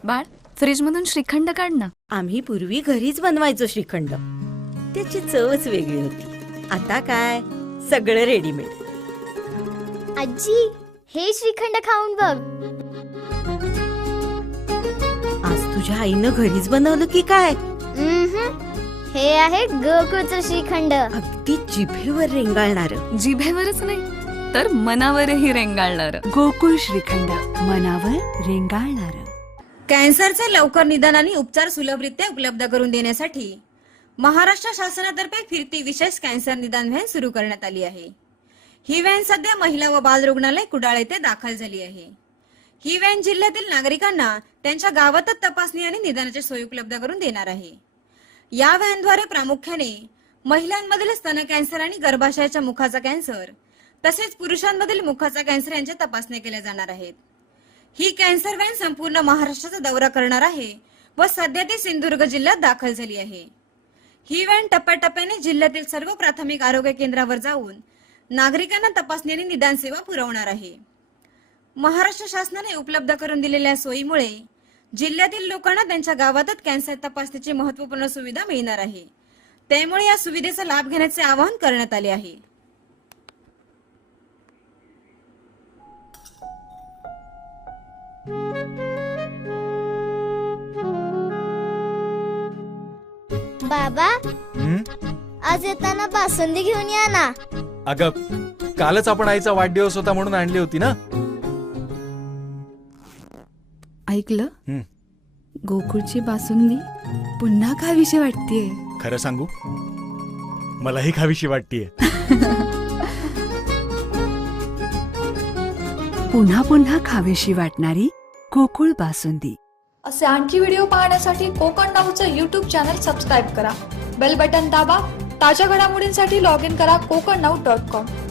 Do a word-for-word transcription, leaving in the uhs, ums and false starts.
बाळ, फ्रीज मधून श्रीखंड काढ ना. आम्ही पूर्वी घरीच बनवायचो श्रीखंड. त्याची चवच वेगळी होती. आता काय सगळं रेडीमेड. आजी, हे श्रीखंड खाऊन बघ. आज तुझ्या आईनं घरीच बनवलं की काय? उम्हम. हे आहे गोकुळचं श्रीखंड. अगदी जिभेवर रेंगाळणार. जिभेवरच नाही तर मनावरही रेंगाळणार. गोकुळ श्रीखंड, मनावर रेंगाळणार. कॅन्सरचे लवकर निदान आणि उपचार सुलभरित्या उपलब्ध करून देण्यासाठी महाराष्ट्र शासनातर्फे फिरती विशेष कॅन्सर निदान व्हॅन सुरू करण्यात आली आहे. ही व्हॅन सध्या महिला व बाल रुग्णालय कुडाळ येथे दाखल झाली आहे. ही व्हॅन जिल्ह्यातील नागरिकांना त्यांच्या गावातच तपासणी आणि निदानाची सोय उपलब्ध करून देणार आहे. या व्हॅनद्वारे प्रामुख्याने महिलांमधील स्तन कॅन्सर आणि गर्भाशयाच्या मुखाचा कॅन्सर तसेच पुरुषांमधील मुखाचा कॅन्सर यांच्या तपासण्या केल्या जाणार आहेत. ही कॅन्सर व्हॅन संपूर्ण महाराष्ट्राचा दौरा करणार आहे व सध्या ती सिंधुदुर्ग जिल्ह्यात दाखल झाली आहे. ही व्हॅन टप्प्याटप्प्याने जिल्ह्यातील सर्व प्राथमिक आरोग्य केंद्रावर जाऊन नागरिकांना तपासणी आणि निदान सेवा पुरवणार आहे. महाराष्ट्र शासनाने उपलब्ध करून दिलेल्या सोयीमुळे जिल्ह्यातील लोकांना त्यांच्या गावातच कॅन्सर तपासणीची महत्त्वपूर्ण सुविधा मिळणार आहे. त्यामुळे या सुविधेचा लाभ घेण्याचे आवाहन करण्यात आले आहे. बाबा, हं? आज येताना बासुंदी घेऊन या ना. अगं, कालच आपण आईचा वाढदिवस होता म्हणून आणली होती ना. ऐकलं? हं. गोकुळची बासुंदी पुन्हा खावीशी वाटतेय. खरं सांगू, मलाही खावीशी वाटतीये. पुन्हा पुन्हा खावीशी वाटणारी गोकुळ बासुंदी. असे आणखी व्हिडिओ पाहण्यासाठी कोकण नाऊचं यूट्यूब चॅनल सबस्क्राईब करा. बेल बटन दाबा. ताज्या घडामोडींसाठी लॉग इन करा कोकण नाऊ डॉट कॉम.